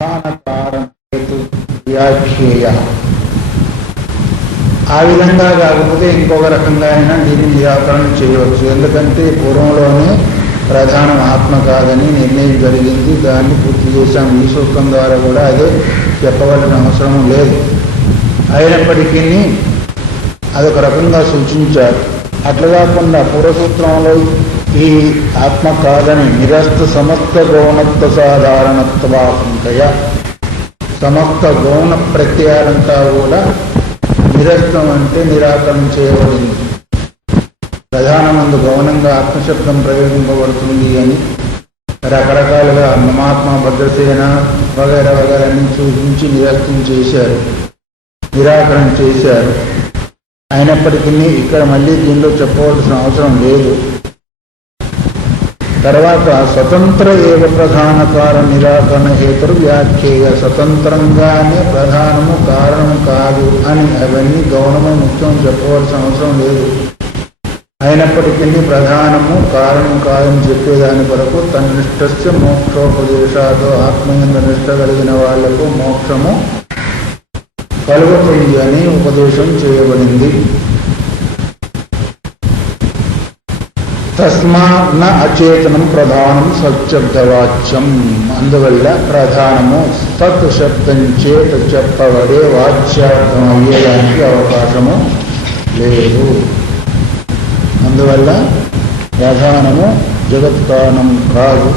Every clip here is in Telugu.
కారణేతు వ్యాఖ్యేయ. ఆ విధంగా కాకపోతే ఇంకొక రకంగా అయినా దీన్ని నిరాకరణ చేయవచ్చు. ఎందుకంటే పూర్వంలోనే ప్రధానం ఆత్మ కాదని నిర్ణయం జరిగింది, దాన్ని పూర్తి చేశాం. ఈ సూత్రం ద్వారా కూడా అదే చెప్పవలసిన అవసరం లేదు. అయినప్పటికీ అదొక రకంగా సూచించారు. అట్లా కాకుండా పూర్వసూత్రంలో ఈ ఆత్మ కాదని నిరస్త సమస్త గౌణత్వ సాధారణత్వాశంకయ, సమస్త గౌణ ప్రత్యయాలంతా కూడా నిరస్తం అంటే నిరాకరణ చేయబడింది. ప్రధానమందు గౌనంగా ఆత్మశబ్దం ప్రయోగింపబడుతుంది అని రకరకాలుగా మహాత్మా భద్రసేన వగైరా వగైరాన్ని సూచించి నిరస్తం చేశారు, నిరాకరణ చేశారు. అయినప్పటికీ ఇక్కడ మళ్ళీ దీనిలో చెప్పవలసిన అవసరం లేదు. తర్వాత స్వతంత్ర ఏవ ప్రధాన కారణ నిరాకరణ హేతురు వ్యాఖ్యేయ. స్వతంత్రంగానే ప్రధానము కారణము కాదు అని అవన్నీ గౌణము ముఖ్యం చెప్పవలసిన అవసరం లేదు. అయినప్పటికీ ప్రధానము కారణము కాదని చెప్పేదాని కొరకు తన్నిష్ట మోక్షోపదేశాలు ఆత్మయందు నిష్ట కలిగిన వాళ్లకు మోక్షము కలుగుతుంది అని ఉపదేశం చేయబడింది. తస్మా న అచేతనం ప్రధానం సచ్చబ్దవాచ్యం. అందువల్ల ప్రధానము సత్ శబ్దం చేత చెప్పబడే వాచ్యార్థం అయ్యేదానికి అవకాశము లేదు. అందువల్ల ప్రధానము జగత్కారణం కాదు.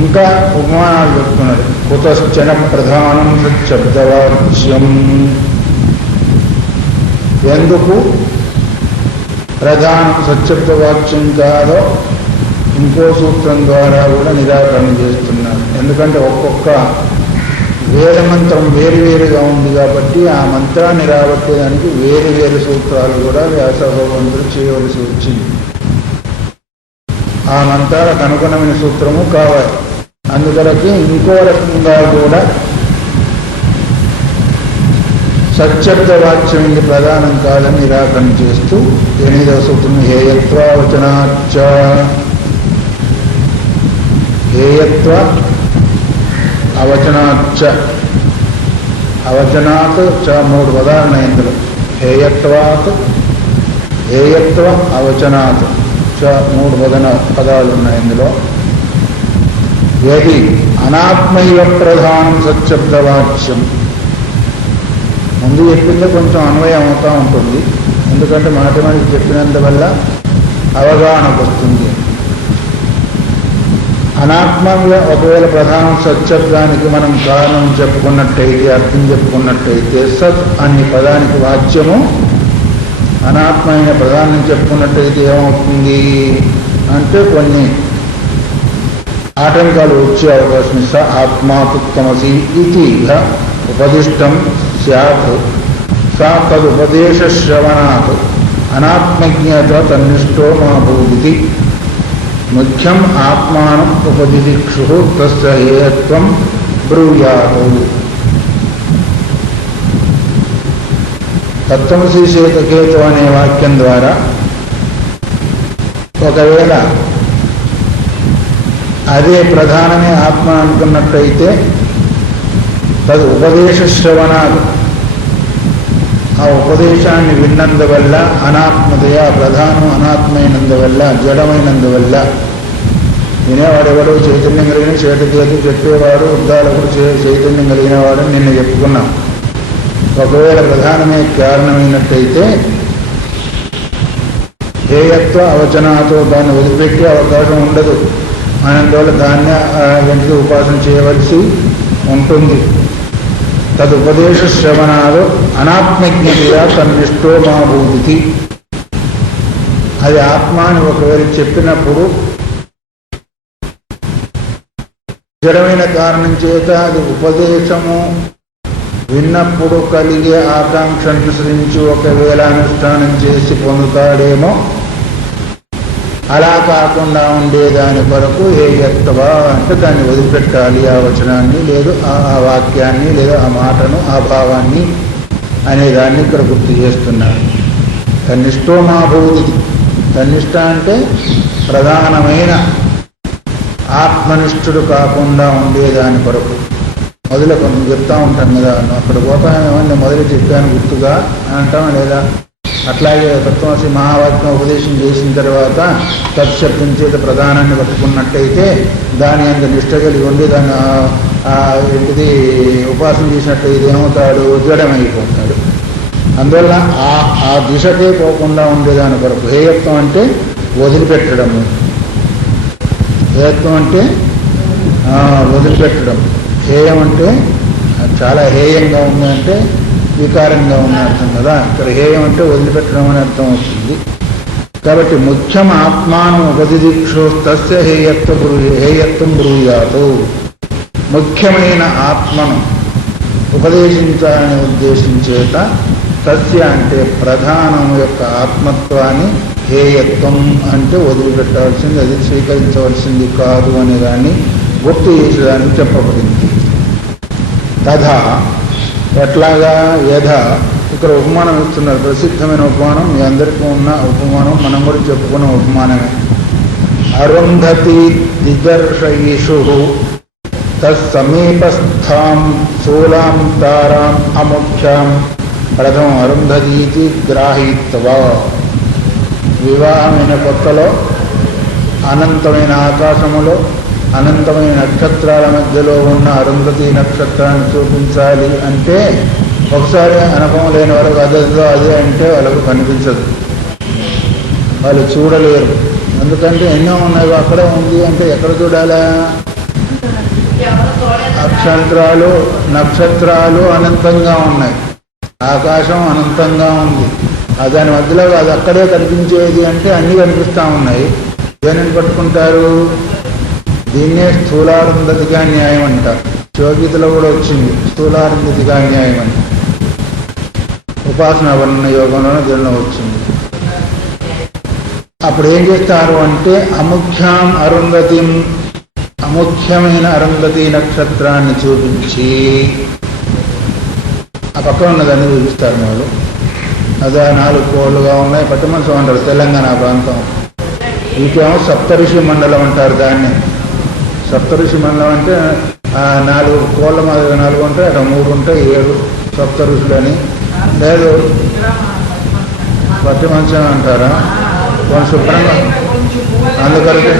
ఇంకా ఉపమానాలు చెప్తున్నాడు. కుతశ్చన ప్రధానం సచ్చబ్దవాచ్యం. ఎందుకు ప్రధానం సచ్చబ్దవాచ్యం కాదో ఇంకో సూత్రం ద్వారా కూడా నిరాకరణ చేస్తున్నారు. ఎందుకంటే ఒక్కొక్క వేదమంత్రం వేరువేరుగా ఉంది కాబట్టి ఆ మంత్రాన్ని రాబట్టేదానికి వేరు వేరు సూత్రాలు కూడా వ్యాస భగవంతుడు చేయవలసి వచ్చింది. ఆ మంత్రాలకు అనుగుణమైన సూత్రము కావాలి. అందుకొరకే ఇంకో రకంగా కూడా సచ్చబ్ద వాక్యం ఇది ప్రధానం కాదని నిరాకరణ చేస్తూ 8వ సూత్రం హేయత్వావచనాచ్చ. హేయత్వ అవచనాచ్చ. అవచనాత్ చ 3 పదాలు ఉన్నాయి ఇందులో. హేయత్వాత్, హేయత్వ, అవచనాత్ చ 3 పదాలు ఉన్నాయి ఇందులో. యది అనాత్మైవ ప్రధానం సచ్చబ్దవాచ్యం. ముందు చెప్పిందే కొంచెం అన్వయం అవుతూ ఉంటుంది. ఎందుకంటే మాటమాటికి చెప్పినందువల్ల అవగాహనకు వస్తుంది. అనాత్మగా ఒకవేళ ప్రధానం సచ్చబ్దానికి మనం కారణం చెప్పుకున్నట్టయితే, అర్థం చెప్పుకున్నట్టయితే, సత్ అనే పదానికి వాచ్యము అనాత్మైన ప్రధానం చెప్పుకున్నట్టయితే ఏమవుతుంది అంటే కొన్ని ఆటంకాలు వచ్చే అవకాశం. స ఆత్మాతుత్తమసి ఇది ఉపదిష్టం స్యాత్. సా తదుపదేశ శ్రవణాత్ అనాత్మజ్ఞత తన్నిష్టో మా భూతి. ముఖ్యం ఆత్మానం ఉపదిదిక్షు తస్య హేయత్వం బ్రూయాత్. తత్వమసి శ్వేతకేతు అనే వాక్యం ద్వారా ఒకవేళ అదే ప్రధానమే ఆత్మ అనుకున్నట్టయితే తదు ఉపదేశ శ్రవణాలు, ఆ ఉపదేశాన్ని విన్నందువల్ల అనాత్మదయ, ప్రధానం అనాత్మైనందువల్ల, జడమైనందువల్ల. వినేవాడెవడో చైతన్యం కలిగిన శ్వేతకేతు, చెప్పేవాడు ఉద్దాలకుడు చైతన్యం కలిగిన వాడు నిన్న చెప్పుకున్నాం. ఒకవేళ ప్రధానమే కారణమైనట్టయితే హేయత్వ అవచనాతో దాన్ని వదిలిపెట్టే అవకాశం ఉండదు. అందువల్ల దాన్ని వెంటనే ఉపాసన చేయవలసి ఉంటుంది. తదుపదేశ శ్రవణాలు అనాత్మజ్ఞతగా తన్నిష్టో మా భూతి. అది ఆత్మాని ఒకవేళ చెప్పినప్పుడు జడమైన కారణం చేత అది ఉపదేశము విన్నప్పుడు కలిగే ఆకాంక్ష అనుసరించి ఒకవేళ అనుష్ఠానం చేసి పొందుతాడేమో. అలా కాకుండా ఉండేదాని కొరకు హేయత్వ అంటే దాన్ని వదిలిపెట్టాలి. ఆ వచనాన్ని లేదు ఆ వాక్యాన్ని లేదా ఆ మాటను ఆ భావాన్ని అనేదాన్ని ఇక్కడ గుర్తు చేస్తున్నారు. తన్నిష్టో మా భూతి. తన్నిష్ట అంటే ప్రధానమైన ఆత్మనిష్ఠుడు కాకుండా ఉండేదాని కొరకు. మొదలు కొంచెం చెప్తా ఉంటాను కదా, అక్కడ పోతానేమో నేను మొదలు చెప్పాను గుర్తుగా అని అంటాం లేదా. అట్లాగే తత్వమసి మహావాక్యం ఉపదేశం చేసిన తర్వాత తత్శబ్దం చేత ప్రధానాన్ని పట్టుకున్నట్టయితే దాని అంత నిష్ట కలిగి ఉండి దాన్ని ఏంటిది ఉపాసన చేసినట్టయితే ఏమవుతాడు, ఉజ్వడమైపోతాడు. అందువల్ల ఆ దిశకే పోకుండా ఉండేదాని కొరకు హేయత్వం అంటే వదిలిపెట్టడము, హేయత్వం అంటే వదిలిపెట్టడం, హేయం అంటే చాలా హేయంగా ఉంది అంటే వికారంగా ఉన్న అర్థం కదా. ఇక్కడ హేయం అంటే వదిలిపెట్టడం అని అర్థం అవుతుంది. కాబట్టి ముఖ్యం ఆత్మానం ఉపదిదీక్షో తస్య హేయత్వం బ్రూయాతు. ముఖ్యమైన ఆత్మను ఉపదేశించాలనే ఉద్దేశం చేత తస్య అంటే ప్రధానం యొక్క ఆత్మత్వాన్ని హేయత్వం అంటే వదిలిపెట్టవలసింది, అది స్వీకరించవలసింది కాదు అనే దాన్ని గుర్తు చేసేదానికి చెప్పబడింది. తథా ఎట్లాగా యథ ఇక్కడ ఉపమానం ఇస్తున్నారు, ప్రసిద్ధమైన ఉపమానం, మీ అందరికీ ఉన్న ఉపమానం, మనం కూడా చెప్పుకున్న ఉపమానమే. అరుంధతి దిదర్శయిషు తస్సమీపస్థాం శూలాం తారాం అముఖ్యాం ప్రథమం అరుంధతీతి గ్రాహీత్వ. వివాహమైన కొత్తలో అనంతమైన ఆకాశములో అనంతమైన నక్షత్రాల మధ్యలో ఉన్న అరుంధతి నక్షత్రాన్ని చూపించాలి అంటే ఒకసారి అనుభవం లేని వరకు అదే అంటే వాళ్ళకు కనిపించదు, వాళ్ళు చూడలేరు. ఎందుకంటే ఎన్నో ఉన్నాయి, అక్కడే ఉంది అంటే ఎక్కడ చూడాలా? నక్షత్రాలు అనంతంగా ఉన్నాయి, ఆకాశం అనంతంగా ఉంది, దాని మధ్యలో అది అక్కడే కనిపించేది అంటే అన్నీ కనిపిస్తూ ఉన్నాయి. దేనిని పట్టుకుంటారు? దీన్నే స్థూలారుంధతిగా న్యాయం అంటారు. శివగీతలో కూడా వచ్చింది స్థూలారుంధతిగా న్యాయం అని, ఉపాసన వర్ణ యోగంలోనే దీనిలో వచ్చింది. అప్పుడు ఏం చేస్తారు అంటే అముఖ్యాం అరుంధతిం, అముఖ్యమైన అరుంధతి నక్షత్రాన్ని చూపించి ఆ పక్కన ఉన్నదాన్ని చూపిస్తారు వాళ్ళు. అదే 4 కోళ్ళుగా ఉన్నాయి, పట్టిమంచం అంటారు తెలంగాణ ప్రాంతం. వీటేమో సప్తఋషి మండలం అంటారు దాన్ని. సప్తఋషి మండలం అంటే 4 కోళ్ళ మాదిరిగా 4 ఉంటాయి, అక్కడ 3 ఉంటాయి, 7 సప్త ఋషులని. లేదు పట్టిమంచం అంటారా? కొంచెం శుభ్రంగా అందుకొరకు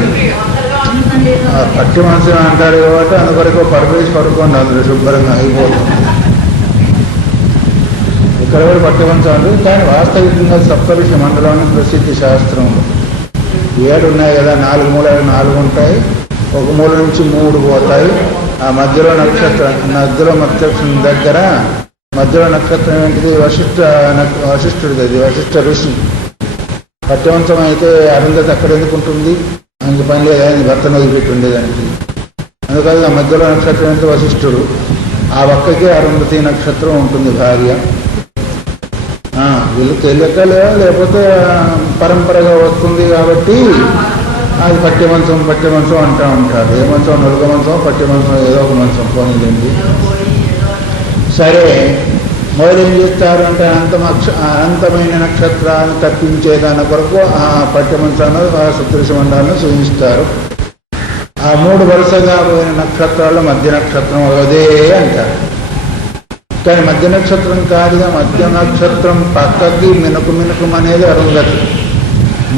పట్టిమంచం అంటారు కాబట్టి అందుకొరకు పరుపేసి పడుకోండి, అందులో శుభ్రంగా అయిపోతుంది. ఇక్కడ కూడా పట్టిమంచం అంటే, కానీ వాస్తవికంగా సప్తఋషి మండలం ప్రసిద్ధి శాస్త్రంలో 7 ఉన్నాయి కదా, 4 మూలలు 4 ఉంటాయి, ఒక మూల నుంచి 3 పోతాయి. ఆ మధ్యలో నక్షత్రం దగ్గర మధ్యలో నక్షత్రం ఏంటిది? వశిష్ఠుడిది, అది వశిష్ఠ ఋషి. పట్యవంతం అయితే అరుంధతి అక్కడ ఎందుకు ఉంటుంది? అందుకు పని లేదు, ఆయన భర్తను వదిలిపెట్టి ఉండేదానికి. అందుకని ఆ మధ్యలో నక్షత్రం అంటే వశిష్ఠుడు, ఆ ఒక్కకే అరుంధతి నక్షత్రం ఉంటుంది భార్య. వీళ్ళు తెలియకలే, లేకపోతే పరంపరగా వస్తుంది కాబట్టి అది పట్యమంచం అంటూ ఉంటారు. ఏ మంచం? నలుగ మంచం, పట్యమంచం, ఏదో ఒక మంచం పోనీలేండి. సరే, మొదలు ఏం చేస్తారు అంటే అనంతమైన నక్షత్రాన్ని తప్పించేదాని కొరకు ఆ పట్యమంచాన్ని ఆ సప్తఋషి మండలాన్ని సూచిస్తారు. ఆ 3 వరుసగా పోయిన నక్షత్రాల్లో మధ్య నక్షత్రం అదే అంటారు. కానీ మధ్య నక్షత్రం కాదుగా, మధ్య నక్షత్రం పక్కకి మినుకు అనేది అరుంధతి.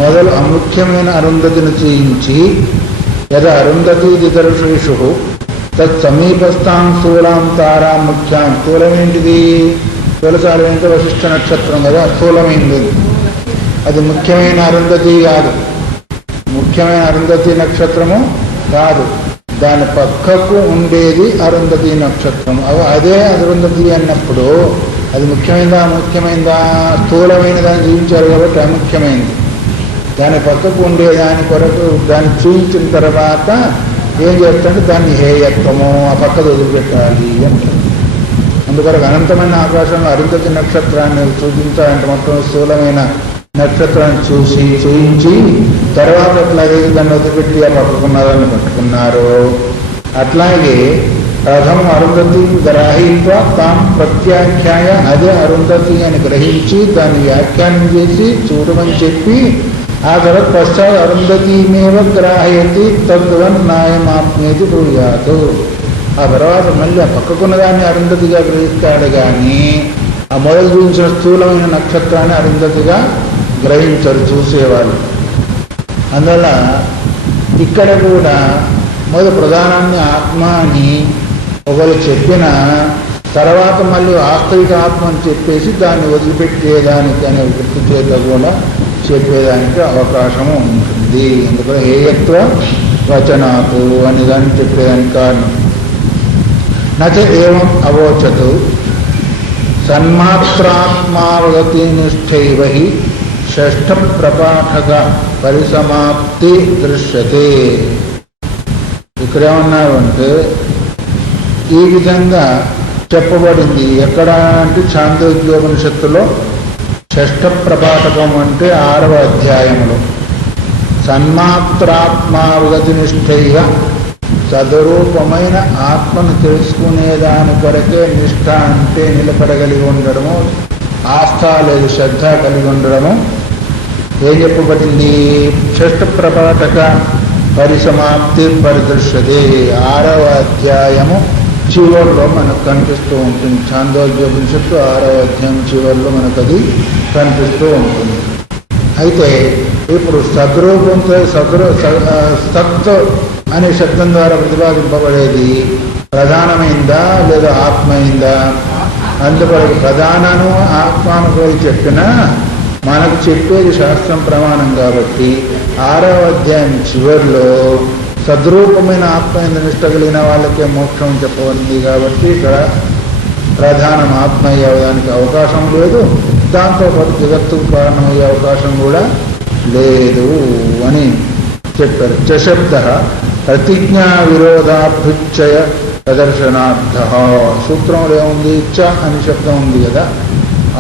మొదలు అముఖ్యమైన అరుంధతిని చూయించి యద అరుంధతి దిదర్శేషు తత్సమీపస్థాం స్థూలాం తారాం ముఖ్యాం. స్థూలం ఏంటిది? స్థూలశాలం ఏంటో వశిష్ఠ నక్షత్రం కదా, స్థూలమైంది. అది ముఖ్యమైన అరుంధతి కాదు, ముఖ్యమైన అరుంధతి నక్షత్రము కాదు, దాని పక్కకు ఉండేది అరుంధతి నక్షత్రం. అదే అరుంధతి అన్నప్పుడు అది ముఖ్యమైనదా? స్థూలమైన దాన్ని చూపించారు కాబట్టి అముఖ్యమైనది. దాని పక్కకు ఉండే దాని కొరకు దాన్ని చూపించిన తర్వాత ఏం చేస్తాంటే దాన్ని హేయత్వము, ఆ పక్కకు వదిలిపెట్టాలి అంటారు. అందుకొరకు అనంతమైన ఆకాశంలో అరుంధతి నక్షత్రాన్ని చూపించాలంటే మొత్తం స్థూలమైన నక్షత్రాన్ని చూపించి తర్వాత ఎట్లాగే దాన్ని వదిలిపెట్టి ఆ పక్కకున్నారని పట్టుకున్నారు. అట్లాగే ప్రథమం అరుంధతి గ్రహీత్వ తాం ప్రత్యాఖ్యాయ, అదే అరుంధతి అని గ్రహించి దాన్ని వ్యాఖ్యానం చేసి చూడమని చెప్పి ఆ తర్వాత పశ్చాత్ అరుంధతిమేవ గ్రాహయతి తద్వన్ నాయమాప్నేది బ్రూయాతు. ఆ తర్వాత మళ్ళీ ఆ పక్కకున్న దాన్ని అరుంధతిగా గ్రహిస్తాడు కానీ ఆ మొదలు చూపించిన స్థూలమైన నక్షత్రాన్ని అరుంధతిగా గ్రహించరు చూసేవాళ్ళు. అందువల్ల ఇక్కడ కూడా మొదలు ప్రధానాన్ని ఆత్మ అని ఒకరు చెప్పిన తర్వాత మళ్ళీ వాస్తవిక ఆత్మ అని చెప్పేసి దాన్ని వదిలిపెట్టేదానికి అనే వృత్తి చేత కూడా చెప్పేదానికి అవకాశము ఉంటుంది. ఎందుకంటే హేయత్వ వచనాతు అని దాన్ని చెప్పేదానికి కారణం. నచ ఏవం అవోచతు సన్మాత్రాత్మావగతి నిష్ఠైవ హి షష్ఠ ప్రపాఠక పరిసమాప్తి దృశ్యతే. ఇక్కడేమన్నారు అంటే ఈ విధంగా చెప్పబడింది. ఎక్కడ అంటే ఛాందోగ్యోపనిషత్తులో షష్ఠ ప్రపాఠకం అంటే 6వ అధ్యాయంలో సన్మాత్రాత్మావగతి నిష్ఠైవ సదరూపమైన ఆత్మను తెలుసుకునేదాని కొరకే నిష్ఠ అంటే నిలబడగలిగి ఉండడము, ఆస్థ లేదు శ్రద్ధ కలిగి ఉండడము ఏం చెప్పబడింది? షష్ఠ ప్రపాఠక పరిసమాప్తి పరిదృశ్యతే 6వ అధ్యాయము చివరిలో మనకు కనిపిస్తూ ఉంటుంది. ఛాందోగ్యోపనిషత్తు 6వ అధ్యాయం చివరిలో మనకు అది కనిపిస్తూ ఉంటుంది. అయితే ఇప్పుడు సద్రూపంతో సత్ అనే శబ్దం ద్వారా ప్రతిపాదింపబడేది ప్రధానమైందా లేదా ఆత్మ అయిందా? అందువల్ల ప్రధానను ఆత్మను పోయి చెప్పినా మనకు చెప్పేది శాస్త్రం ప్రమాణం కాబట్టి 6వ అధ్యాయం చివరిలో సద్రూపమైన ఆత్మ ఎందు నిష్ట కలిగిన వాళ్ళకే మోక్షం చెప్పబడింది కాబట్టి ఇక్కడ ప్రధానం ఆత్మ అయ్యేదానికి అవకాశం లేదు, దాంతోపాటు జగత్తుకు కారణమయ్యే అవకాశం కూడా లేదు అని చెప్పారు. చశబ్ద ప్రతిజ్ఞా విరోధాభ్యుచ్చయ ప్రదర్శనార్థ. సూత్రంలో ఏముంది? చ అని శబ్దం ఉంది కదా,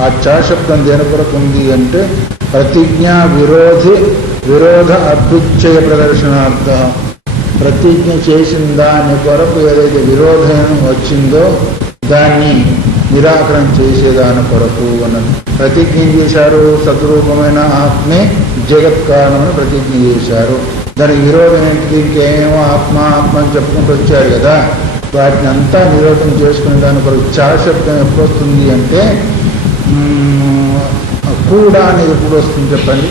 ఆ చ శబ్దం దేని కొరకు ఉంది అంటే ప్రతిజ్ఞా విరోధ అభ్యుచ్చయ ప్రదర్శనార్థ. ప్రతిజ్ఞ చేసిన దాని కొరకు ఏదైతే విరోధం వచ్చిందో దాన్ని నిరాకరణ చేసేదాని కొరకు అన్నది. ప్రతిజ్ఞ చేశారు సద్రూపమైన ఆత్మే జగత్ కారణమని ప్రతిజ్ఞ చేశారు. దానికి విరోధం ఏంటి? ఇంకేమో ఆత్మ ఆత్మ అని చెప్పుకుంటూ వచ్చారు కదా, వాటిని అంతా నిరోధం చేసుకునే దాని కొరకు చ శబ్దం ఎప్పుడు వస్తుంది అంటే కూడా అనేది ఎప్పుడు వస్తుంది చెప్పండి?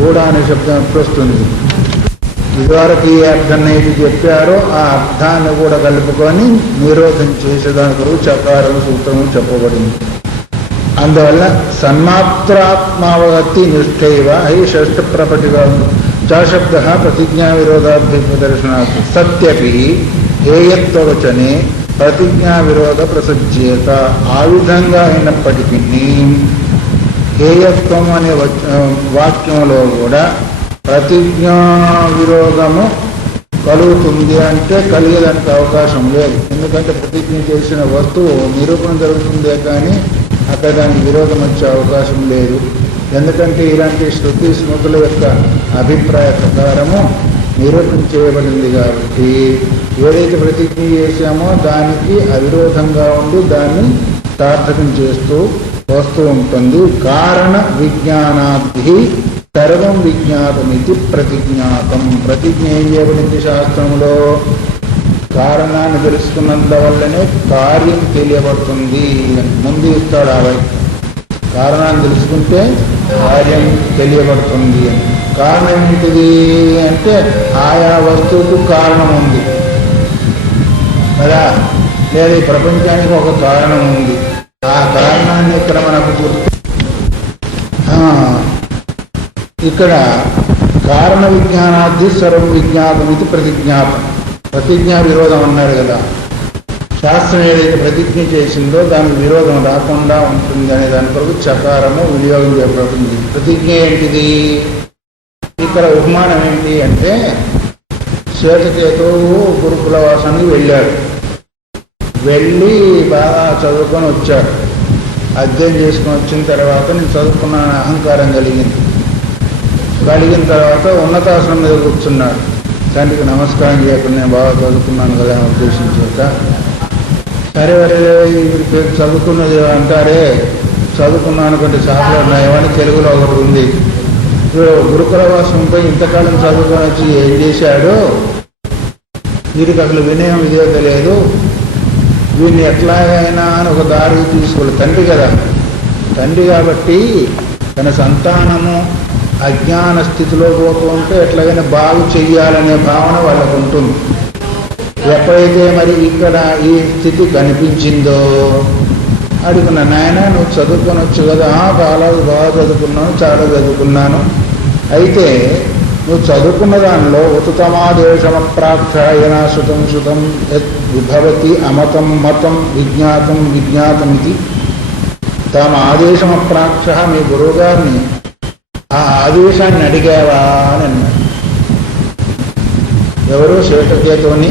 కూడా అనే శబ్దం ఎప్పుడు వస్తుంది? ఇదివరకు ఏ అర్థాన్ని అయితే చెప్పారో ఆ అర్థాన్ని కూడా కలుపుకొని నిరోధం చేసేదాని కొరకు చకారం సూత్రము చెప్పబడింది. అందువల్ల సన్మాత్రాత్మావగతి నిష్ఠైవ అయి షష్ఠ ప్రపటిగా చశబ్ద ప్రతిజ్ఞా విరోధాభ్య ప్రదర్శనార్థ సత్యపి హేయత్వవచనే ప్రతిజ్ఞా విరోధ ప్రసజ్యేత. ఆ విధంగా అయినప్పటికీ హేయత్వం అనే వాక్యంలో కూడా ప్రతిజ్ఞా విరోధము కలుగుతుంది అంటే కలిగేదానికి అవకాశం లేదు. ఎందుకంటే ప్రతిజ్ఞ చేసిన వస్తువు నిరూపణ జరుగుతుందే కానీ అక్కడ దానికి విరోధం వచ్చే అవకాశం లేదు. ఎందుకంటే ఇలాంటి శృతి స్మృతుల యొక్క అభిప్రాయ ప్రకారము నిరూపణ చేయబడింది కాబట్టి ఏదైతే ప్రతిజ్ఞ చేశామో దానికి అవిరోధంగా ఉండి దాన్ని సార్థకం చేస్తూ వస్తూ ఉంటుంది. కారణ విజ్ఞానాద్ధి సర్వం విజ్ఞాతమితి ప్రతిజ్ఞాతం. ప్రతిజ్ఞ ఏం చేయబడింది శాస్త్రంలో? కారణాన్ని తెలుసుకున్నంత వల్లనే కార్యం తెలియబడుతుంది. ముందు ఇస్తాడు ఆ కారణాన్ని తెలుసుకుంటే కార్యం తెలియబడుతుంది అని. కారణం ఏంటిది అంటే ఆయా వస్తువుకు కారణం ఉంది కదా, లేదా ఈ ప్రపంచానికి ఒక కారణం ఉంది. ఆ కారణాన్ని ఇక్కడ మనకు గుర్తు. ఇక్కడ కారణ విజ్ఞానార్థి సర్వం విజ్ఞాతం ఇది ప్రతిజ్ఞాతం. ప్రతిజ్ఞా విరోధం అన్నాడు కదా, శాస్త్రం ఏదైతే ప్రతిజ్ఞ చేసిందో దానికి విరోధం రాకుండా ఉంటుంది అనే దాని కొరకు చకారము వినియోగం చేయబడుతుంది. ప్రతిజ్ఞ ఏంటిది? ఇక్కడ ఉపమానం ఏంటి అంటే శ్వేతకేతువు గురుకుల వాసానికి వెళ్ళాడు. వెళ్ళి బాగా చదువుకొని వచ్చాడు. అధ్యయనం చేసుకొని వచ్చిన తర్వాత నేను చదువుకున్న అహంకారం కలిగిన తర్వాత ఉన్నతాసనం మీద కూర్చున్నాడు. తండ్రికి నమస్కారం చేయకుండా నేను బాగా చదువుకున్నాను కదా అని ఉద్దేశించాక, సరే వరే వీరికి చదువుకున్నది అంటారే, చదువుకున్నాను కంటే చాలా నయమని తెలుగులో ఒకటి ఉంది. గురుకుల వాసంపై ఇంతకాలం చదువుకొని వచ్చి ఏం చేశాడు వీరికి అసలు వినయం విధేయత లేదు, వీడిని ఎట్లాగైనా అని ఒక దారి తీసుకోవాలి. తండ్రి కదా, తండ్రి కాబట్టి తన సంతానము అజ్ఞాన స్థితిలో పోతూ ఉంటే ఎట్లాగైనా బాగు చెయ్యాలనే భావన వాళ్ళకు ఉంటుంది. ఎప్పుడైతే మరి ఇక్కడ ఈ స్థితి కనిపించిందో అడుగున్నా, నాయన నువ్వు చదువుకొనొచ్చు కదా. చాలా బాగా చదువుకున్నాను, చాలా చదువుకున్నాను. అయితే నువ్వు చదువుకున్న దానిలో ఉత్తమాదేశమప్రాప్తాయన శృతం శృతం విభవతి అమతం మతం విజ్ఞాతం విజ్ఞాతమితి. తమ ఆదేశమప్రాక్ష, మీ గురువుగారిని ఆ ఆదేశాన్ని అడిగావా అని అన్నాడు. ఎవరు? శ్వేతకేతుని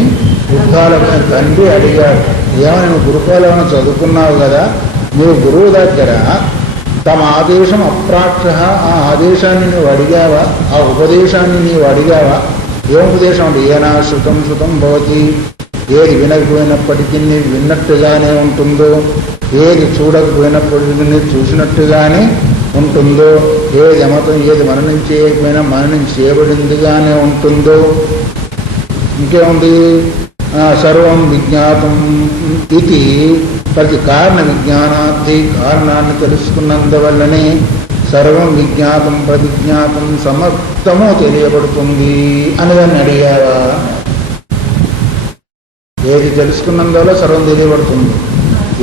ఉద్భాలమైన తండ్రి అడిగాడు. ఏమని, నువ్వు గురుకులంలో చదువుకున్నావు కదా, నువ్వు గురువు దగ్గర తమ ఆదేశం అప్రాక్ష, ఆ ఆదేశాన్ని నువ్వు అడిగావా, ఆ ఉపదేశాన్ని నీవు అడిగావా? ఏ ఉపదేశం అంటే ఏనా శృతం శృతం భవతి, ఏది వినకపోయినప్పటికీ నీవు విన్నట్టుగానే ఉంటుందో, ఏది చూడకపోయినప్పటికీ చూసినట్టుగానే ఉంటుందో, ఏది అమతం ఏది మననం చేయకపోయినా మననం చేయబడిందిగానే ఉంటుందో. ఇంకేముంది? సర్వం విజ్ఞాతం ఇది ప్రతి కారణ విజ్ఞానార్థి, కారణాన్ని తెలుసుకున్నందువల్లనే సర్వం విజ్ఞాతం ప్రతిజ్ఞాతం సమర్థము తెలియబడుతుంది అని దాన్ని అడిగావా? ఏది తెలుసుకున్నందువల్ల సర్వం తెలియబడుతుంది,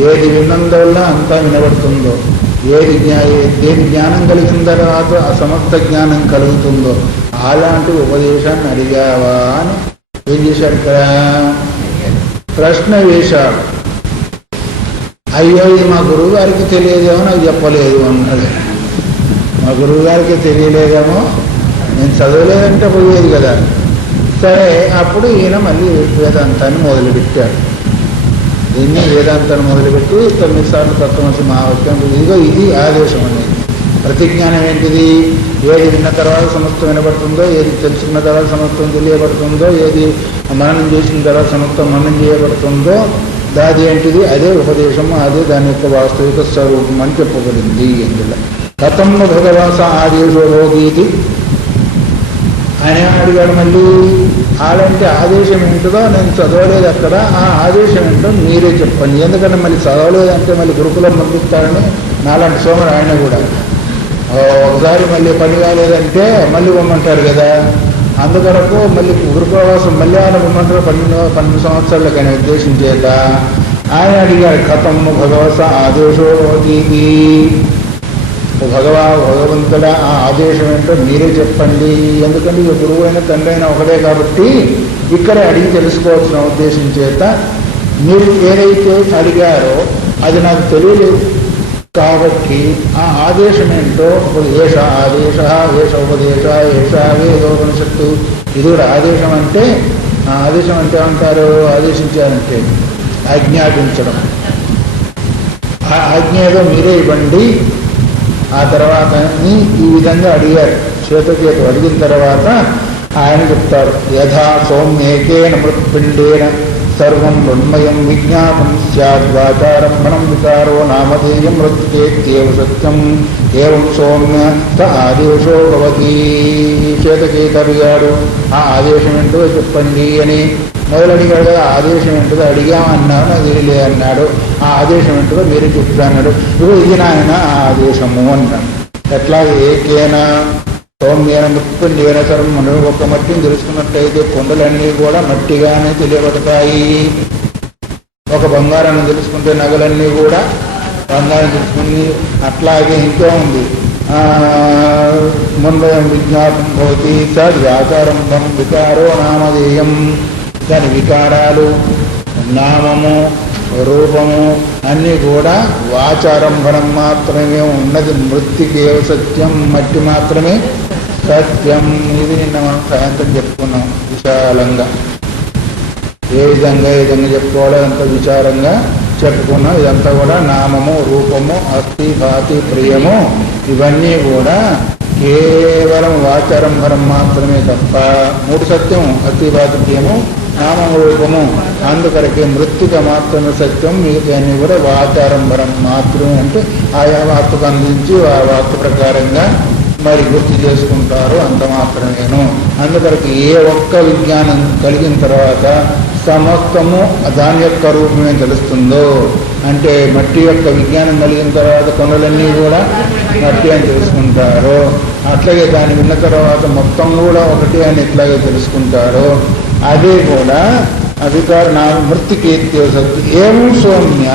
ఏది విన్నందువల్ల అంతా వినబడుతుందో, దేని జ్ఞానం కలిగిన తర్వాత అసమర్థ జ్ఞానం కలుగుతుందో అలాంటి ఉపదేశాన్ని అడిగావా అని ఏం చేశాడు? ఇక్కడ ప్రశ్న వేశాడు. అయ్యో ఇది మా గురువు గారికి తెలియదేమో, నాకు చెప్పలేదు అన్నాడు. మా గురువు గారికి తెలియలేదేమో, నేను చదవలేదంటే పోయేది కదా. సరే, అప్పుడు ఈయన మళ్ళీ వేదాంతాన్ని మొదలుపెట్టాడు. దీన్ని వేదాంతాన్ని మొదలుపెట్టి 9 సార్లు తత్వమసి మహావాక్యం. ఇదిగో ఇది ఆదేశం అనేది. ప్రతిజ్ఞానం ఏంటిది? ఏది విన్న తర్వాత సమస్తం వినబడుతుందో, ఏది తెలుసుకున్న తర్వాత సమస్తం తెలియబడుతుందో, ఏది మననం చేసిన తర్వాత సమస్తం మననం చేయబడుతుందో దాది ఏంటిది? అదే ఉపదేశము, అదే దాని యొక్క వాస్తవిక స్వరూపం అని చెప్పబడింది. ఇందులో కథంను భగవాస ఆదేశో భోగీతి ఆయన అడిగాడు. మళ్ళీ అలాంటి ఆదేశం ఏంటిదో నేను చదవలేదు అక్కడ, ఆ ఆదేశం ఏంటో మీరే చెప్పండి. ఎందుకంటే మళ్ళీ చదవలేదంటే మళ్ళీ గురుకులం పంపిస్తారని నాలాంటి సోమరు ఆయన కూడా ఒకసారి మళ్ళీ పని కాలేదంటే మళ్ళీ పొమ్మంటారు కదా. అందుకొరకు మళ్ళీ గురుకులవాసం మళ్ళీ ఆయన పొమ్మంటారు 12 సంవత్సరాలకు ఆయన ఉద్దేశం చేత ఆయన అడిగాడు. కథము భగవస ఆదేశోదీతి, భగవంతుడా ఆ ఆదేశం ఏంటో మీరే చెప్పండి. ఎందుకంటే ఈ గురువు అయిన తండ్రి అయినా ఒకటే కాబట్టి ఇక్కడే అడిగి తెలుసుకోవాల్సిన ఉద్దేశం చేత మీరు ఏదైతే అడిగారో అది నాకు తెలియలేదు కాబట్టి ఆ ఆదేశం ఏంటో, ఏష ఆదేశ, ఏష ఉపదేశ, ఏష వేదోపనిషత్తు, ఇది కూడా ఆదేశం అంటే. ఆ ఆదేశం అంటే ఏమంటారు? ఆదేశించారంటే ఆజ్ఞాపించడం. ఆ ఆజ్ఞ ఏదో మీరే ఇవ్వండి. ఆ తర్వాత ఈ విధంగా అడిగారు. శ్వేతకేతు అడిగిన తర్వాత ఆయన చెప్తారు. యథా సౌమ్యేకేన మృత్పిండేన సర్వం మృణ్మయం విజ్ఞాతం స్యాద్వాచారంభణం వికారో నామధేయం మృత్యేత్యేవ సత్యం ఏం సౌమ్య స ఆదేశో భవతి. శ్వేతకేతు అడిగాడు, ఆ ఆదేశం ఏంటో చెప్పండి అని మొదలు అడిగాడు కదా. ఆదేశం ఏంటో అడిగామన్నాడు, నాకు తెలియలే అన్నాడు. ఆ ఆదేశం ఏంటో మీరే చెప్తాన్నాడు. ఇప్పుడు ఇది నాయన ఆదేశము అన్నాడు. ఎట్లాగే ఏకేనా సౌమ్యేన మృత్పిండేన సర్వం, మనం ఒక మట్టిని తెలుసుకున్నట్టయితే కొండలన్నీ కూడా మట్టిగానే తెలియబడతాయి. ఒక బంగారాన్ని తెలుసుకుంటే నగలన్నీ కూడా బంగారం తెలుసుకుని. అట్లాగే ఇంకో ఉంది, మృణ్మయం విజ్ఞాతం భవతి సద్వ్యాచారంభం వికారో నామధేయం. దాని వికారాలు, నామము, రూపము అన్నీ కూడా వాచారంభణం మాత్రమే ఉన్నది. మృత్తికేవ సత్యం, మట్టి మాత్రమే సత్యం. ఇది నిన్న మనం సాయంత్రం చెప్పుకున్నాం విశాలంగా. ఏ విధంగా చెప్పుకోవాలో అంత విచారంగా చెప్పుకున్నాం. ఇదంతా కూడా నామము, రూపము, అస్థి, భాతి, ప్రియము ఇవన్నీ కూడా కేవలం వాచారంభరం మాత్రమే తప్ప 3 సత్యం, అస్థి, భాతి, ప్రియము, నామము, రూపము. అందుకరకే మృత్తిక మాత్రమే సత్యం, మిగతాన్ని కూడా వాచారంభరం మాత్రమే. అంటే ఆయా వార్తకు అందించి ఆ వార్త ప్రకారంగా మరి గుర్తు చేసుకుంటారు, అంత మాత్రమేను. అందుకొరకు ఏ ఒక్క విజ్ఞానం కలిగిన తర్వాత సమస్తము దాని యొక్క రూపమే తెలుస్తుందో, అంటే మట్టి యొక్క విజ్ఞానం కలిగిన తర్వాత కొండలన్నీ కూడా మట్టి అని తెలుసుకుంటారు. అట్లాగే దాన్ని విన్న తర్వాత మొత్తం కూడా ఒకటి అని ఎట్లాగే తెలుసుకుంటారో, అదే కూడా అధికార మృతికేత్య సత్తు ఏం సౌమ్య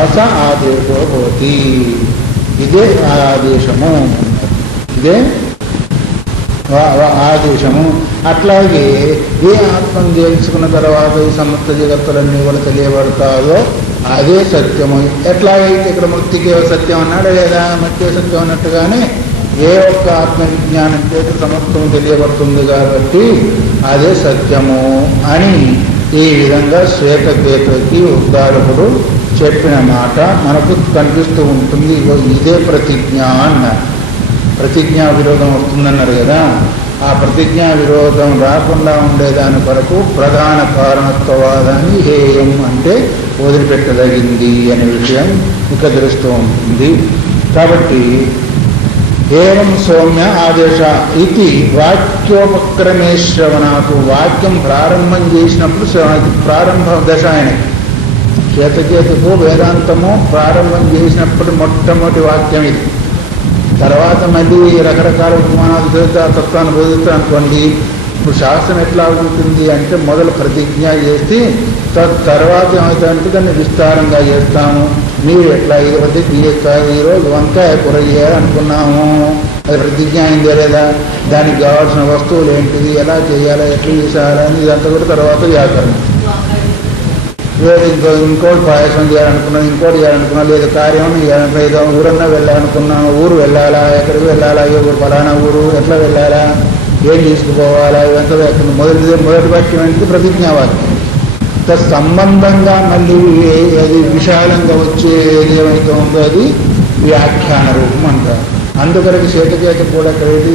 ఆస ఆదేశో భవతి. ఇదే ఆదేశము, ఇదే ఆదేశము. అట్లాగే ఏ ఆత్మను తెలుసుకున్న తర్వాత ఈ సమస్త జగత్తులన్నీ కూడా తెలియబడతాయో అదే సత్యము. ఎట్లాగైతే ఇక్కడ మృతికే సత్యం అన్నాడు లేదా మట్టే సత్యం అన్నట్టుగానే ఏ ఒక్క ఆత్మ విజ్ఞానం చేత సమస్తం తెలియబడుతుంది కాబట్టి అదే సత్యము అని ఈ విధంగా శ్వేతకేతుకి ఉద్దాలకుడు చెప్పిన మాట మనకు కనిపిస్తూ ఉంటుంది. ఇదే ప్రతిజ్ఞ అన్నారు. ప్రతిజ్ఞా విరోధం వస్తుందన్నారు కదా, ఆ ప్రతిజ్ఞా విరోధం రాకుండా ఉండేదాని కొరకు ప్రధాన కారణత్వవాదాన్ని హేయం అంటే వదిలిపెట్టదగింది అనే విషయం ఇక తెలుస్తూ ఉంటుంది. కాబట్టి ఏవం సౌమ్య ఆదేశ ఇది వాక్యోపక్రమే శ్రవణాకు. వాక్యం ప్రారంభం చేసినప్పుడు ప్రారంభ దశ ఆయనకి చేతచేతకు వేదాంతము ప్రారంభం చేసినప్పుడు మొట్టమొదటి వాక్యం ఇది. తర్వాత మళ్ళీ రకరకాల ఉపమానాలు చేత తత్వాన్ని బోధిస్తా అనుకోండి. ఇప్పుడు శాస్త్రం ఎట్లా అవుతుంది అంటే మొదలు ప్రతిజ్ఞ చేసి తర్వాత ఏమవుతుందంటే దాన్ని విస్తారంగా చేస్తాము. మీరు ఎట్లా ఇది ప్రతిజ్ఞ చేస్తారు, ఈరోజు వంకాయ కూర చేయాలనుకున్నాము, అది ప్రతిజ్ఞ అయిందే లేదా, దానికి కావాల్సిన వస్తువులు ఏంటిది, ఎలా చేయాలా, ఎట్లా చేయాలని ఇదంతా కూడా తర్వాత వ్యాకరణం. లేదు ఇంకోటి పాయసం చేయాలనుకున్నాను, ఇంకోటి చేయాలనుకున్నాను, లేదా కార్యం చేయాలనుకున్నా, ఏదో ఊరన్నా వెళ్ళాలనుకున్నాను, ఊరు వెళ్ళాలా, ఎక్కడికి వెళ్ళాలా, ఊరు ఫలానా ఊరు ఎట్లా వెళ్ళాలా, ఏం తీసుకుపోవాలా, ఇవంతా మొదటి వాక్యం అంటే ప్రతిజ్ఞావాక్యం. సంబంధంగా మళ్ళీ అది విశాలంగా వచ్చేది ఏమైతే ఉందో అది వ్యాఖ్యాన రూపం అంటారు. అందుకొరకు చేతకేత కూడా కలిగి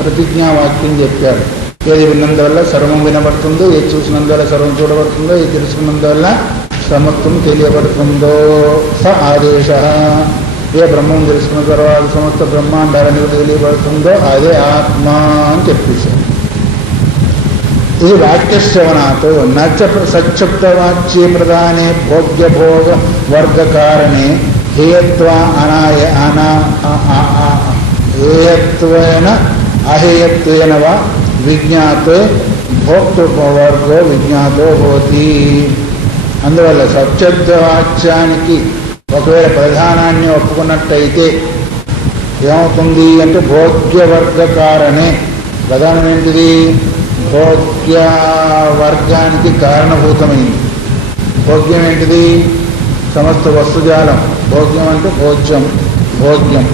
ప్రతిజ్ఞావాక్యం చెప్పారు. ఏది విన్నందువల్ల సర్వం వినబడుతుందో, ఏది చూసినందువల్ల సర్వం చూడబడుతుందో, ఏది తెలుసుకున్నందువల్ల సమత్వం తెలియబడుతుందో స ఆదేశ. ఏ బ్రహ్మం తెలుసుకున్న తర్వాత సమస్త బ్రహ్మాండాలని తెలియబడుతుందో అదే ఆత్మ అని చెప్పేశారు. ఇది వాక్యశ్రవణాతో నచ్చ సచ్చబ్దవాచ్యే ప్రధానే భోగ్యభోగ వర్గకారణే హేయత్వ హేయత్వేన అహేయత్వేన వా విజ్ఞాతే భోక్తృవర్గో విజ్ఞాతో భవతి. అందువల్ల సత్యవాక్యానికి ఒకవేళ ప్రధానాన్ని ఒప్పుకున్నట్టయితే ఏమవుతుంది అంటే భోగ్యవర్గ కారణే. ప్రధానం ఏంటిది? భోగ్య వర్గానికి కారణభూతమైంది. భోగ్యం ఏంటిది? సమస్త వస్తుజాలం. భోగ్యం అంటే భోజ్యం, భోగ్యం.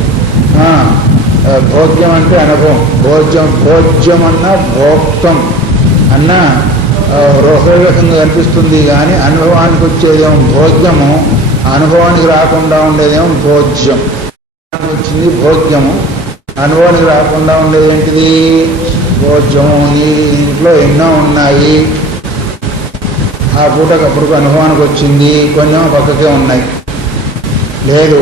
భోగ్యం అంటే అనుభవం. భోజ్యం అన్న భోక్తం అన్న రోహంగా కనిపిస్తుంది, కానీ అనుభవానికి వచ్చేదేమో భోగ్యము, అనుభవానికి రాకుండా ఉండేదేమో భోజ్యం. వచ్చింది భోగ్యము, అనుభవానికి రాకుండా ఉండేది ఏంటిది? భోజ్యము. ఈ ఇంట్లో ఎన్నో ఉన్నాయి, ఆ పూటకప్పుడు అనుభవానికి వచ్చింది, కొంచెం పక్కకే ఉన్నాయి. లేదు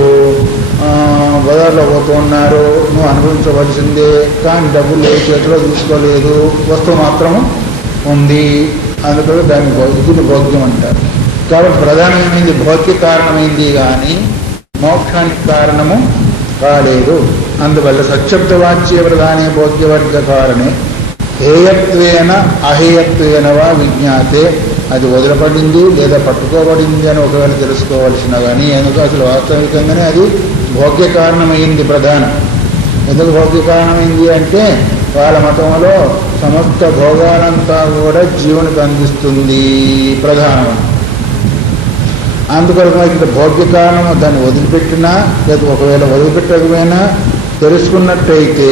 బజార్లో పోతూ ఉన్నారు, నువ్వు అనుభవించవలసిందే, కానీ డబ్బులు లేదు, చేతిలో తీసుకోలేదు, వస్తువు మాత్రము ఉంది, అందుకని దాన్ని ఇది భోగ్యం అంటారు. కాబట్టి ప్రధానమైనది భోగ్య కారణమైంది, కానీ మోక్షానికి కారణము కాలేదు. అందువల్ల సత్శబ్దవాచ్య ప్రధానే భోగ్యవర్గ కారణే హేయత్వేన అహేయత్వేన వా విజ్ఞాతే. అది వదిలపడింది లేదా పట్టుకోబడింది అని ఒకవేళ తెలుసుకోవాల్సిన, కానీ ఎందుకు అసలు వాస్తవికంగానే అది భోగ్య కారణమైంది ప్రధానం. ఎందుకు భోగ్య కారణమైంది అంటే వాళ్ళ మతంలో సమస్త భోగాలంతా కూడా జీవునికి అందిస్తుంది ప్రధానం. అందుకొరకు ఇంత భోగ్య కారణం దాన్ని వదిలిపెట్టినా లేదా ఒకవేళ వదిలిపెట్టకపోయినా తెలుసుకున్నట్టయితే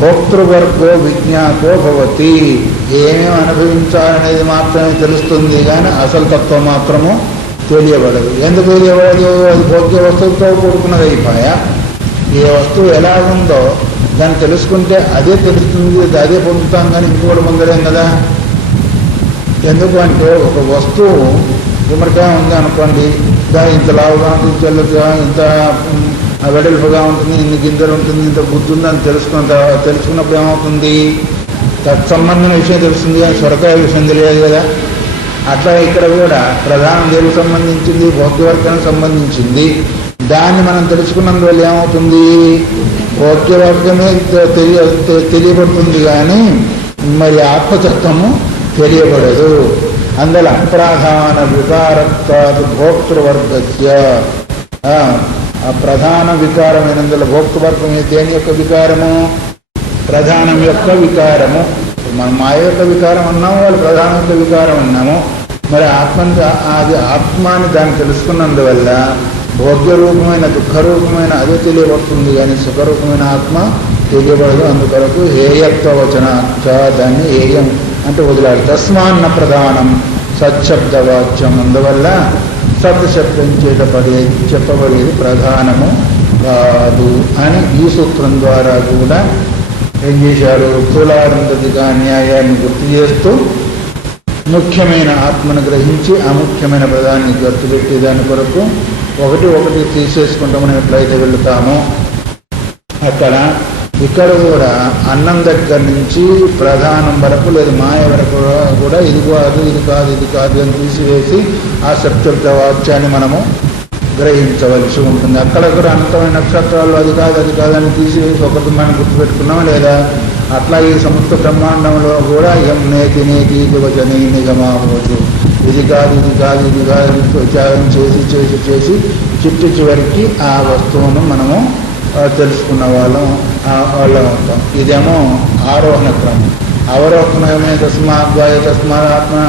భోక్తృవర్గో విజ్ఞాతో భవతి. ఏమేమి అనుభవించాలనేది మాత్రమే తెలుస్తుంది, కానీ అసలు తత్వం మాత్రము తెలియబడదు. ఎందుకు తెలియబడదు? అది భోగ్య వస్తువుతో కూడుకున్నది అయిపోయా. ఏ వస్తువు ఎలా ఉందో దాన్ని తెలుసుకుంటే అదే తెలుస్తుంది, అదే పొందుతాం, కానీ ఇంకోటి పొందలేం కదా. ఎందుకు అంటే ఒక వస్తువు గుమ్మడికాయ ఉంది అనుకోండి, దాని ఇంత లావుగా, ఇంత ఇంత వెడల్పుగా ఉంటుంది, ఇన్ని గింజలు ఉంటుంది, ఇంత బుద్ధి ఉందని తెలుసుకున్నప్పుడు ఏమవుతుంది? తత్సంబంధమైన విషయం తెలుస్తుంది, కానీ స్వరకాయ విషయం తెలియదు కదా. అట్లా ఇక్కడ కూడా ప్రధానం దేనికి సంబంధించింది? భోగ్యవర్గానికి సంబంధించింది. దాన్ని మనం తెలుసుకున్నందువల్ల ఏమవుతుంది? భోగ్యవర్గమే తెలియబడుతుంది, కానీ మరి ఆత్మతత్వము తెలియబడదు. అందువల్ల అప్రధాన వికారత్వాది భోక్తృవర్గస్య, ప్రధాన వికారమైనందువల్ల భోక్తృవర్గం దేని యొక్క వికారము? ప్రధానం యొక్క వికారము. మనం మాయ యొక్క వికారం అన్నాము, వాళ్ళు ప్రధానం యొక్క వికారం అన్నాము. మరి అది ఆత్మాని దాన్ని తెలుసుకున్నందువల్ల భోగ్యరూపమైన దుఃఖరూపమైన అదే తెలియబడుతుంది, కానీ సుఖరూపమైన ఆత్మ తెలియబడదు. అందుకొరకు హేయత్వ వచన దాన్ని హేయం అంటే వదిలాడు. తస్మాన్న ప్రధానం సచ్చబ్దవాచ్యం. అందువల్ల శబ్దశబ్దం చెప్పబడేది ప్రధానము కాదు అని ఈ సూత్రం ద్వారా కూడా ఏం చేశారు? స్థూలారంధతిగా న్యాయాన్ని గుర్తు చేస్తూ ముఖ్యమైన ఆత్మను గ్రహించి అముఖ్యమైన పదాన్ని గుర్తుపెట్టి దాని కొరకు ఒకటి తీసేసుకుంటూ మనం ఎట్లయితే వెళుతామో ఇక్కడ కూడా అన్నం దగ్గర నుంచి ప్రధానం వరకు లేదు మాయ వరకు కూడా ఇది కాదు అని తీసివేసి ఆ సప్తశబ్ద వాక్యాన్ని మనము గ్రహించవలసి ఉంటుంది. అక్కడక్కడ అనంతమైన నక్షత్రాలు అది కాదని తీసివేసి ఒకటి మనం గుర్తుపెట్టుకున్నాం లేదా? అట్లా ఈ సమస్త బ్రహ్మాండంలో కూడా ఎం నేతి వచనే నిగమావచ్చు, ఇది కాదు విచారం చేసి చివరికి ఆ వస్తువును మనము తెలుసుకున్న వాళ్ళం అవుతాం. ఇదేమో ఆరోహణ క్రమం. అవరోహణమే తస్మాత్మ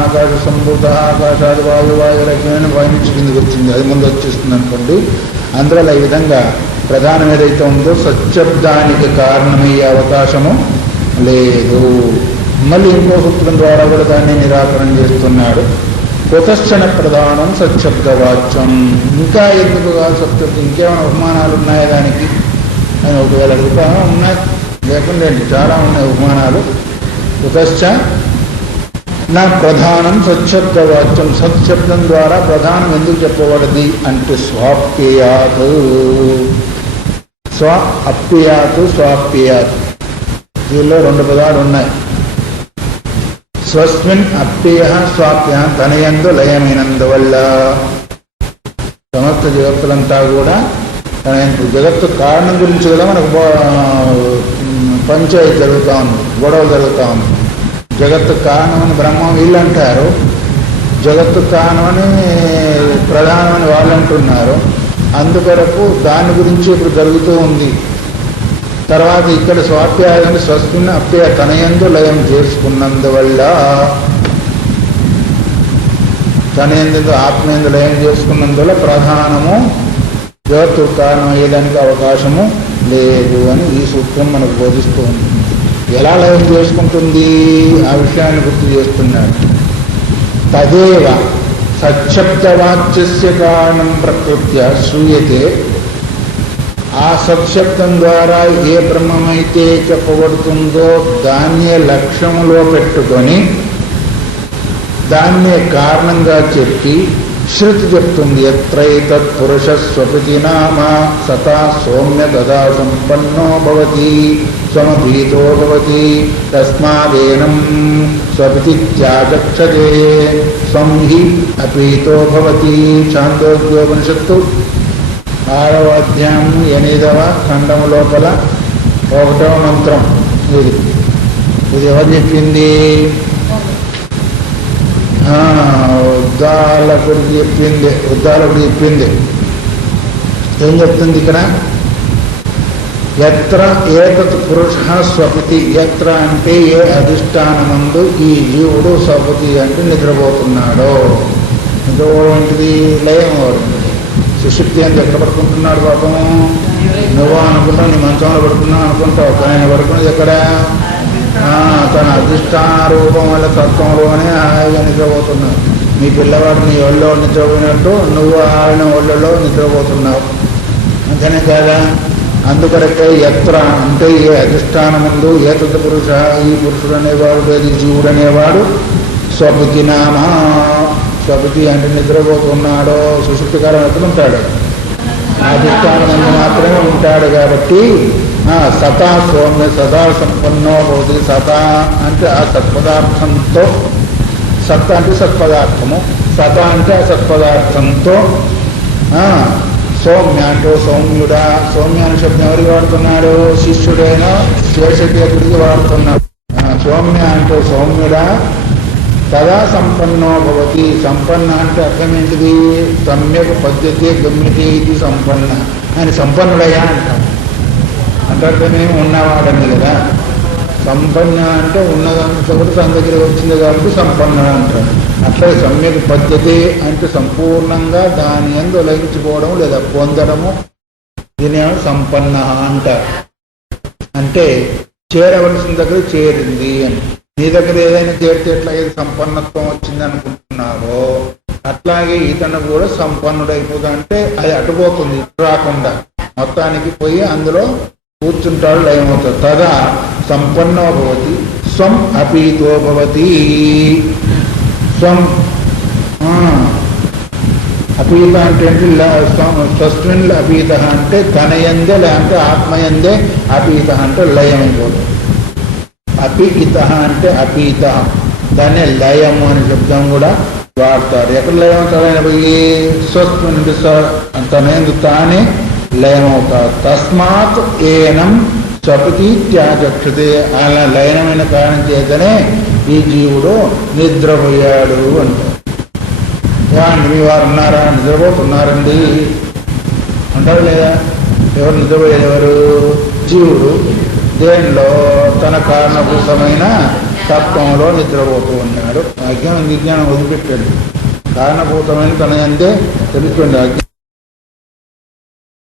ఆకాశ సంభూత ఆకాశాది వాయురకమైన వాయునించి కిందకి వచ్చింది, అది ముందు వచ్చేస్తుంది అనుకోండి. అందువల్ల ఈ విధంగా ప్రధానం ఏదైతే ఉందో సచ్చబ్దానికి కారణమయ్యే అవకాశము లేదు. మళ్ళీ ఇంకో సూత్రం ద్వారా కూడా దాన్ని నిరాకరణ చేస్తున్నాడు. కుతశ్చన ప్రధానం సచ్చబ్దవాచ్యం. ఇంకా ఎందుకు కాదు సత్శబ్దం? ఇంకేమైనా ఉపమానాలు ఉన్నాయా దానికి అని ఒకవేళ అడుగుతాను. ఉన్నాయి, లేకుండా చాలా ఉన్నాయి ఉపమానాలు. కుతశ్చ నా ప్రధానం సచ్చబ్దవాచ్యం. సత్శబ్దం ద్వారా ప్రధానం ఎందుకు చెప్పబడది అంటే స్వాప్యాత్, స్వాప్యాత్ దీనిలో రెండు పదాలు ఉన్నాయి. స్వస్మిన్ అప్యయ స్వాప్య తనయందు లయమైనందువల్ల సమస్త జగత్తులంతా కూడా తన జగత్తు కారణం గురించి కూడా మనకు పంచాయతీ జరుగుతూ ఉంది, గొడవ జరుగుతూ ఉంది. జగత్తు కారణమని బ్రహ్మం వీళ్ళు అంటారు, జగత్తు కారణమని ప్రధానమని వాళ్ళు అంటున్నారు. అందుకొరకు దాని గురించి ఇప్పుడు జరుగుతూ ఉంది. తర్వాత ఇక్కడ స్వాప్యాయాన్ని స్వస్మిన్ అప్యయ తనయందు లయం చేసుకున్నందువల్ల, తనయందు ఆత్మయందు లయం చేసుకున్నందువల్ల ప్రధానము జగత్తు కారణం అయ్యేదానికి అవకాశము లేదు అని ఈ సూత్రం మనకు బోధిస్తూ ఉంది. ఎలా లయం చేసుకుంటుంది ఆ విషయాన్ని గుర్తు చేస్తున్నాడు. తదేవ సచ్చబ్దవాచ్యస్య కారణం ప్రకృత్య శ్రూయతే. ఆ సత్శబ్దం ద్వారా ఏ బ్రహ్మమైతే చెప్పబడుతుందో దాన్నే లక్ష్యములో పెట్టుకొని దాన్నే కారణంగా చెప్పి శృతి చెప్తుంది. ఎత్రైతత్ పురుష స్వపతి నామ సతా సౌమ్య తదా సంపన్నో భవతి స్వమభీతో భవతి తస్మాదేనం స్వపతిత్యాగచ్చతే స్వం హి అపీతో భవతి. ఛాందోగ్యోపనిషత్తు 6వ అధ్యాయం 8వ ఖండము లోపల 1వ మంత్రం. ఇది ఎవరు చెప్పింది? ఉద్దాలకుడు చెప్పింది. ఏం చెప్తుంది ఇక్కడ? ఎత్ర ఏతత్ పురుష స్వపతి. ఎత్ర అంటే ఏ అధిష్టానమందు ఈ జీవుడు స్వపతి అంటే నిద్రపోతున్నాడో. నిద్రపోవడంటిది లయం అవుతుంది. సుశుక్తి అని ఎక్కడ పడుకుంటున్నాడు పాపం? నువ్వు అనుకుంటావు, నీ మంచంలో పడుకున్నావు అనుకుంటావు, కానీ ఆయన పడుకున్నది ఎక్కడ? తన అధిష్టాన రూపం వల్ల తత్వంలోనే హాయిగా నిద్రపోతున్నావు. నీ పిల్లవాడు నీ ఒళ్ళో నిద్రపోయినట్టు నువ్వు ఆయన ఒళ్ళలో నిద్రపోతున్నావు, అంతేనే కాదా? అందుకొరకే ఎత్ర అంటే ఏ అధిష్టానం ముందు ఏతత్ పురుష, ఈ పురుషుడు అనేవాడు లేదు జీవుడు అనేవాడు స్వపతి నామా. స్వపతి అంటే నిద్రపోతున్నాడో. సుశుక్తికారం ఎక్కడుంటాడు? అధిష్టానమందు మాత్రమే ఉంటాడు కాబట్టి సతా సౌమ్య సదా సంపన్నో భవతి. సతా అంటే ఆ సత్పదార్థంతో, సత్ అంటే సత్పదార్థము, సత అంటే ఆ సత్పదార్థంతో, సౌమ్య అంటే సౌమ్యుడా. సౌమ్య అనే శబ్దం ఎవరికి వాడుతున్నాడు? శిష్యుడైన శేషకేతుడికి వాడుతున్నాడు. సౌమ్య అంటే సౌమ్యుడా. సదా సంపన్నో భవతి. సంపన్న అంటే అర్థం ఏంటిది? సమ్యక్ పద్ధతి గమ్యతే ఇది సంపన్న. ఆయన సంపన్నుడయ్యా అంటాం. అంటే అర్థమేమి? ఉన్నవాడని కదా. సంపన్న అంటే ఉన్నదంతా కూడా తన దగ్గర వచ్చింది కాబట్టి సంపన్నుడు అంటాడు. అట్లా సమ్యక్ పద్ధతి అంటే సంపూర్ణంగా దాని యందు లయించుకోవడం లేదా పొందడము, దీని సంపన్న అంటారు. అంటే చేరవలసిన దగ్గర చేరింది అని. నీ దగ్గర ఏదైనా చేరితే ఎట్లాగైతే సంపన్నత్వం వచ్చింది అనుకుంటున్నావో అట్లాగే ఇతను కూడా సంపన్నుడైపోతా. అంటే అది అటుపోతుంది, ఇటు రాకుండా మొత్తానికి పోయి అందులో కూర్చుంటాడు, లయమవుతాడు. తదా సంపన్నో భవతి స్వం అపీతో భవతి. స్వం అపీత అంటే తస్మిన్ అపీత అంటే తనయందే, లేదంటే ఆత్మయందే. అపీత అంటే లయమైపోతుంది. అపీత అంటే అపీత, దాన్నే లయము అనే శబ్దం కూడా వాడతారు. ఎక్కడ లయం అవుతాడని పోయి స్వస్మిన్ తనందు తానే లయమవుతాడు. తస్మాత్ ఏనం స్వపతి త్యాగక్షతే. అలా లయనమైన కారణం చేతనే ఈ జీవుడు నిద్రపోయాడు అంటారు. మీ వారు ఉన్నారా? నిద్రపోతున్నారండి అంటారు లేదా? ఎవరు నిద్రపోయేది? ఎవరు? జీవుడు. దేనిలో? తన కారణభూతమైన తత్వంలో నిద్రపోతూ ఉన్నాడు. అజ్ఞానం విజ్ఞానం వదిలిపెట్టాడు. కారణభూతమైన తన అందే తెలుసుకోండి.